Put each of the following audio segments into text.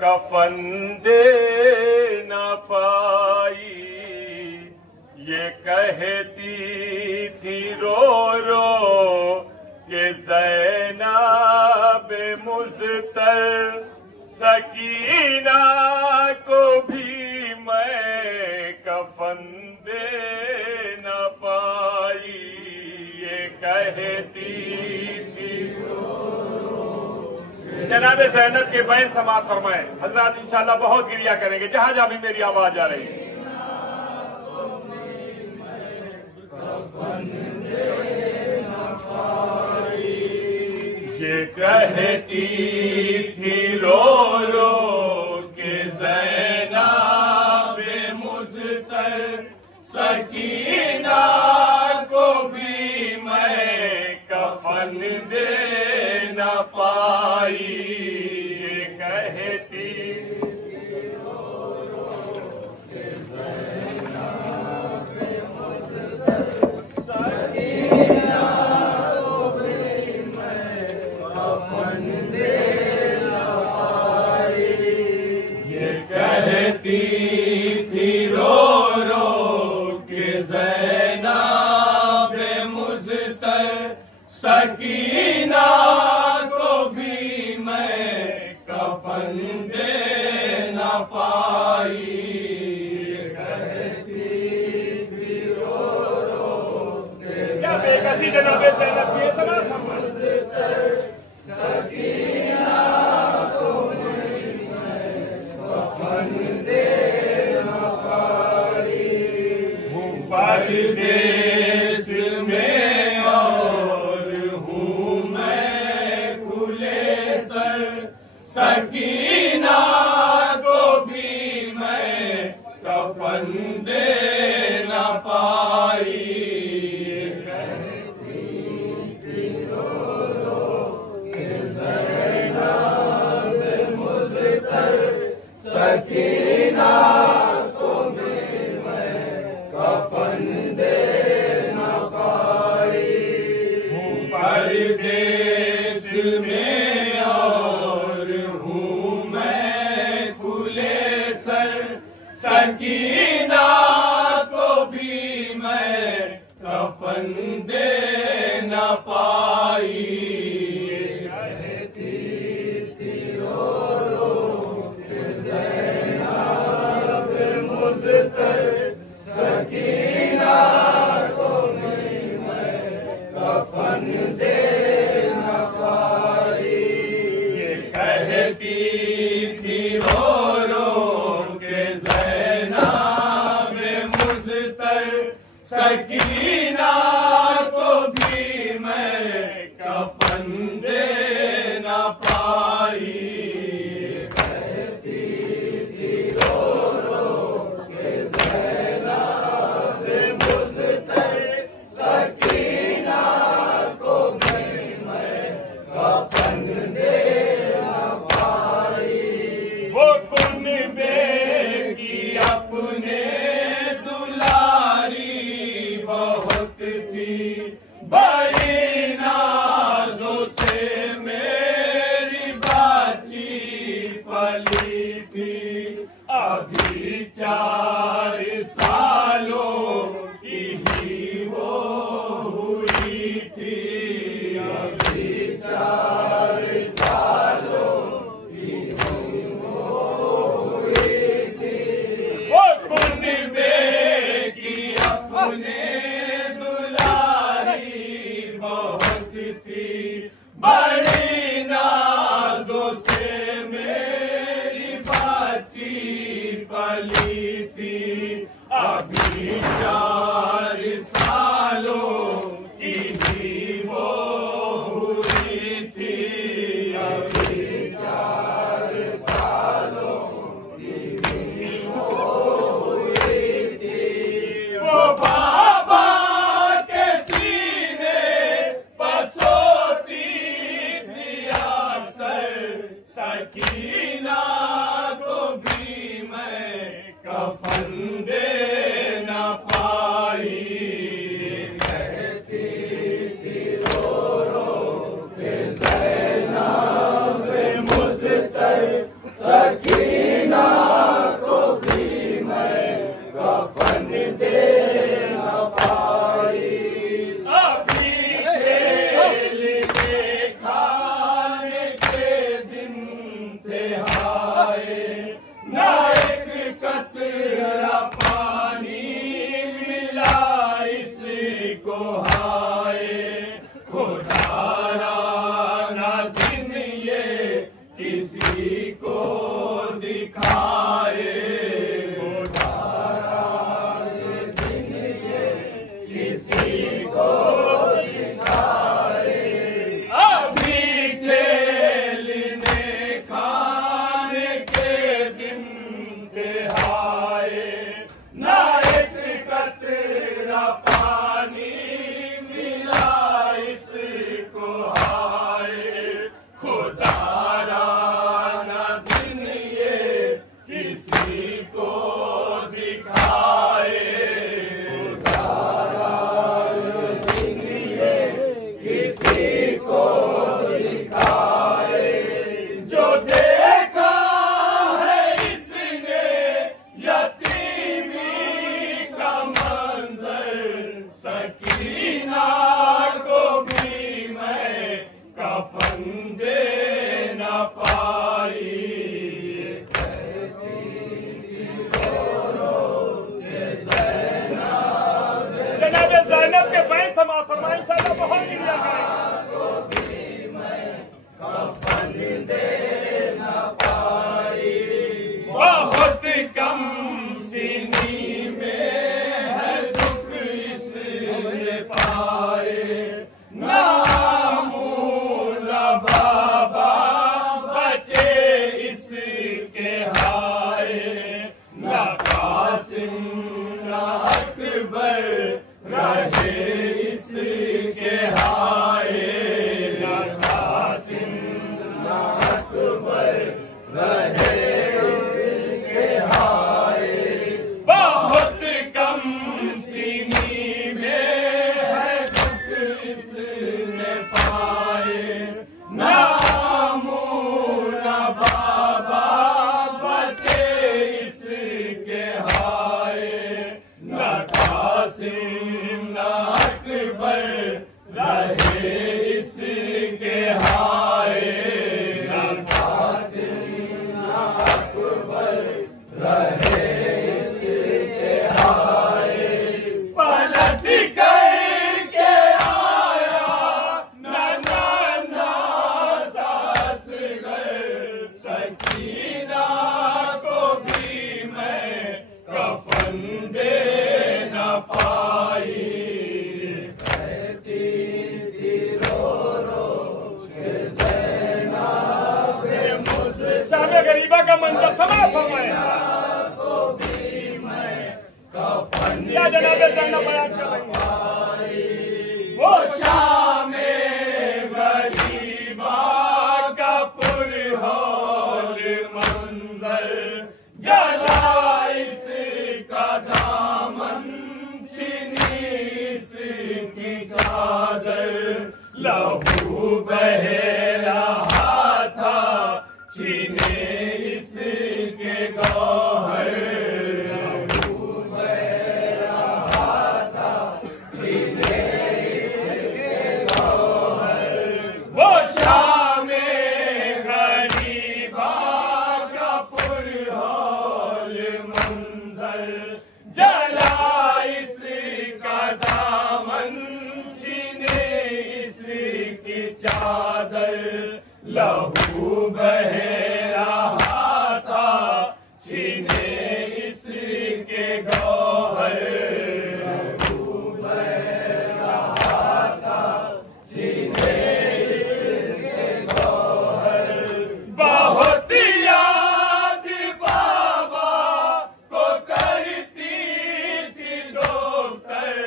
कफन दे न पाई। ये कहती थी रो रो कि ज़ैनब मुज़्तर सकीना को भी मैं कफन दे न पाई। ये कहती थी जनाब ज़ैनब के बैन समात फरमाए। हजरात इंशाअल्लाह बहुत गिरिया करेंगे जहां जहां भी मेरी आवाज आ रही है। ये कहती थी रो रो के ज़ैनब मुज़्तर सकीना को भी मैं कफन दे न पाई। ये कहती थी रो रो के ज़ैनब मुज़्तर सकीना को भी मैं कफन दे न पाई। ये कहती थी रो रो के ज़ैनब मुज़्तर सकीना को भी मैं कफन दे न पाई। कहती थी रो रो क्या बेकसी जनाब ज़ैनब की समात मुज़्तर सकीना को भी मैं कफन दे न पाई। हूँ परदेस में और हूँ मैं खुले सर सकीना को भी मैं कफन दे न पाई। कहती थी रो रो के ज़ैनब मुज़्तर सकीना को भी मैं कफन दे न पाई। हूँ परदेस में और हूँ मैं खुले सर सकीना को भी मैं कफन दे न पाई। कहती थी रो रो के ज़ैनब मुज़्तर सकीना को भी मैं कफन दे न पाई। ये कहती थी रो रो के ज़ैनब मुज़्तर सकीना को भी मैं कफन दे न पाई। कहती थी रो रो के ज़ैनब मुज़्तर सकीना को भी मैं कफन दे न पाई। वो कुनबे की अपने दुलारी बहुत थी बड़ी नाज़ों से मेरी बाची पली थी। अभी 4 सालों की ही वो हुई थी। अभी 4 सालों की वो हुई थी। वो कुनबे की अपने दुलारी बहुत थी बड़ी नाज़ों से मेरी बाची पली थी। अभी 4 सालों की ही वो हुई थी। अभी 4 सालों की ही वो हुई थी। वो बाबा के सीने पसोती थी अक्सर सकीना को भी मैं कफन दे न पाई। कहती थी रो रो के ज़ैनब मुज़्तर सकीना बहुत कम सीनी में है दुख इसने पाए, ना बाबा बचे इसके हाय, ना कासिम ना अकबर रहे इसके हाय, ना कासिम ना अकबर रहे इसके हाय। बहुत कम सीनी में है दुख इसने पाए, ना बाबा बचे इसके हाय, ना कासिम ना अकबर रहे इसके हाय, ना कासिम ना अकबर रहे इसके हाय। पलट करके आया नाना सास घर, सकीना को भी मैं कफन दे न पाई, कहती थी रो रो के ज़ैनब मुझसे शामे गरीबा का मंजर समाप्त हो गया, को भी मैं कफन या जनाबे ज़ैनब बयान कर रही वो शामे गरीबा का पुरहौल मंजर, जला इसका दामन छीनी इसकी चादर, लहू बहे रहा था छीने इसके गौहर, लहू बहे रहा था छीने इसके गौहर। वो शामे गरीबा का पुरहौल मंजर, जला इसका दामन छीने इसकी चादर, लहू बहे रहा था छीने इसके गौहर, लहू बहे रहा था छीने इसके गौहर। बहुत याद बाबा को करती थी दोपहर,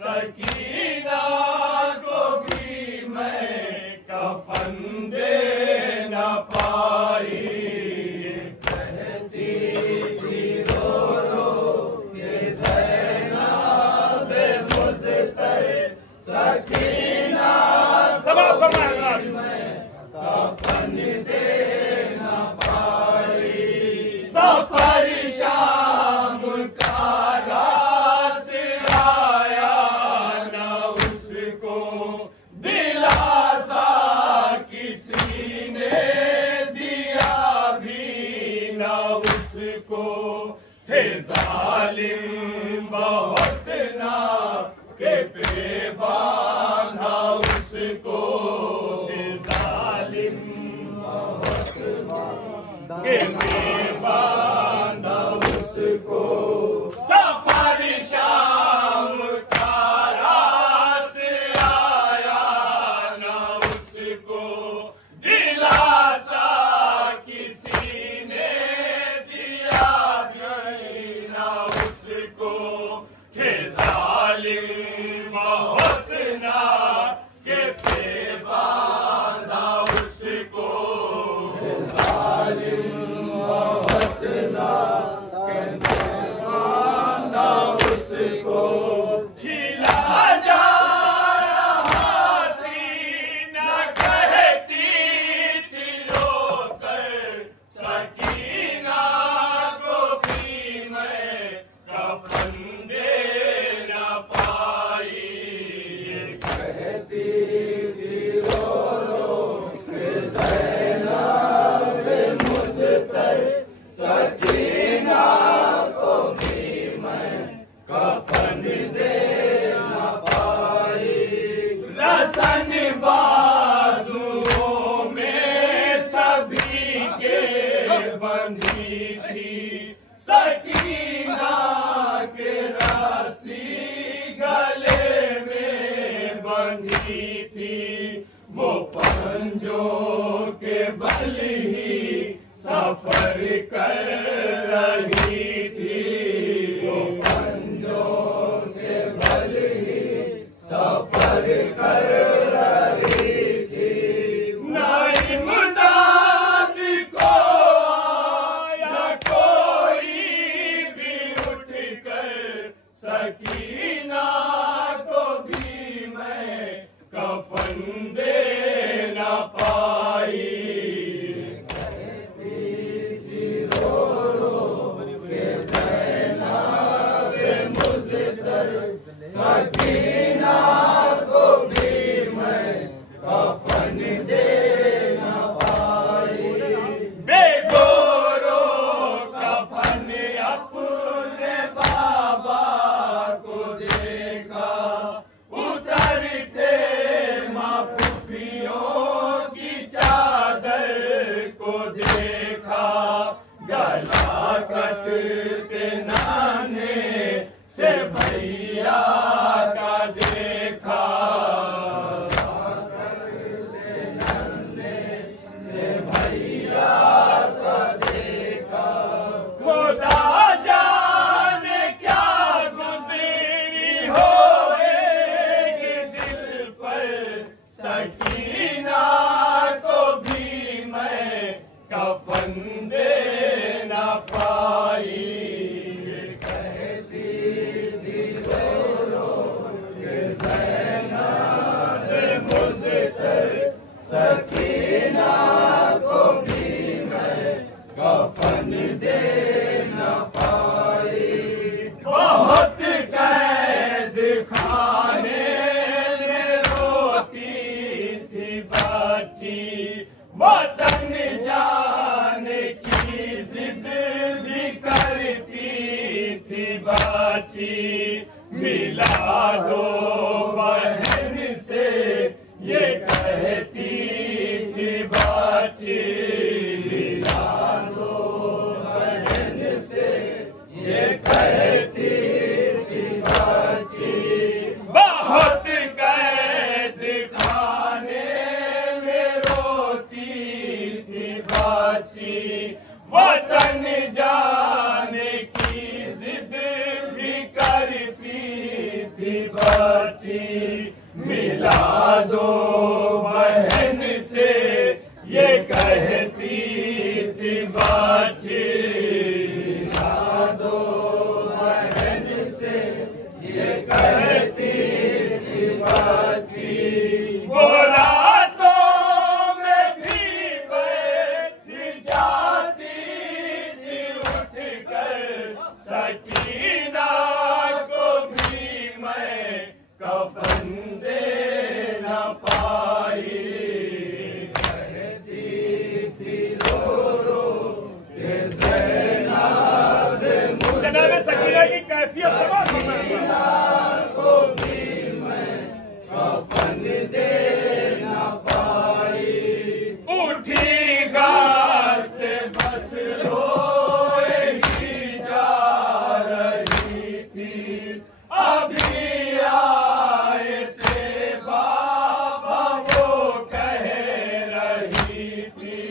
सकीना को भी मैं कफन दे न पाई, कहती थी रो रो के ज़ैनब मुझसे सकीना समाप्त मैं कफन दे न पाई। सफर शाम का रास आया न उसको दिलासा किसी ने दिया भी न उसको, थे जालिम बहुत ना के पे बांधा उसको, थे जालिम बहुत के पे बांधा उसको। सफर शाम का रास आया न उसको दिलासा किसी ने दिया भी न उसको, थे जालिम बहुत ना के पे बांधा उसको, थे जालिम बहुत पंजों के बल ही सफर कर रही थी, वो पंजों के बल ही सफर कर रही थी। ना इमदाद को आया कोई भी उठ कर, सकीना को भी मैं कफन दे न पाई। सकीना को भी मैं कफन दे न पाई। बेगोरो कफन अपने बाबा को देखा, उतरते माँ फूफियों की चादर को देखा, गला कटते नाने से भैया का देखा, से भैया का देखा। खुदा जाने क्या गुजरी होएगी दिल पर, सकीना को भी मैं कफन दे न पाई। सकीना को भी मैं कफन दे न पाई। बहुत कैद खाने में रोती थी बच्ची, वतन जाने की जिद भी करती थी बच्ची। मिला दो बहन से ये कहती थी बच्ची, मिला दो बहन से ये कहती थी बच्ची। बहुत कैद खाने में रोती थी बच्ची, वतन जाने की जिद भी करती थी बच्ची। मिला दो बहन से ये कहती थी बच्ची, मिला दो बहन से ये कहती थी बच्ची। वो रातों में भी बैठ जाती थी उठ कर, सकीना को भी मैं कफन दे न पाई। कहती थी रो रो के ज़ैनब जनाब सकीना की कैफियत सकीना को भी मैं कफन दे न पाई। उठी गार से बस रोए ही जा रही थी, अभी आए थे बाबा वो कह रही थी।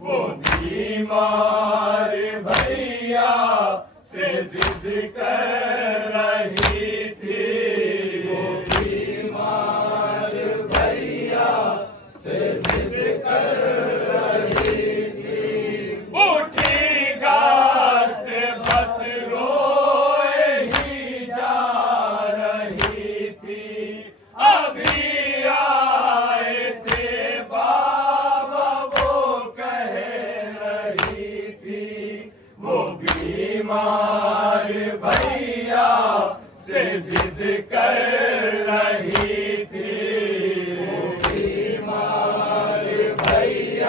वो बीमार भैया से जिद कर रही थी, वो बीमार भैया से जिद कर रही थी। उठी गार से बस रोए ही जा रही थी, अभी आए थे बाबा वो कह रही थी। वो बीमार भैया से जिद कर रही थी, वो बीमार भैया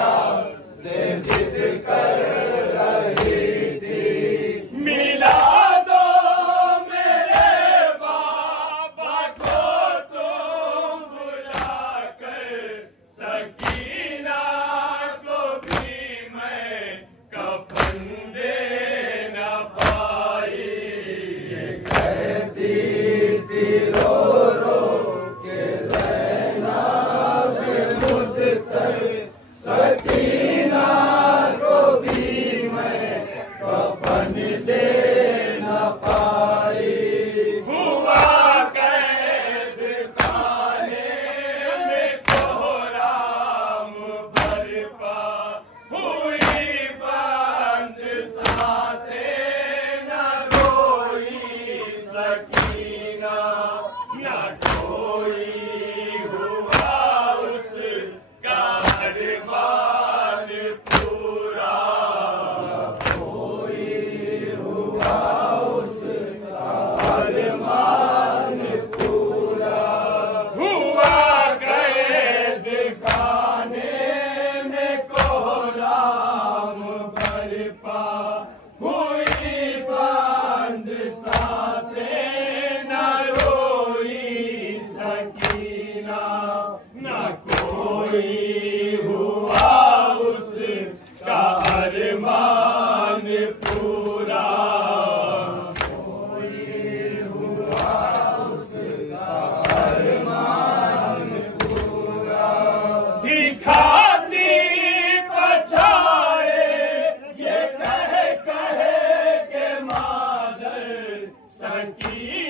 सकी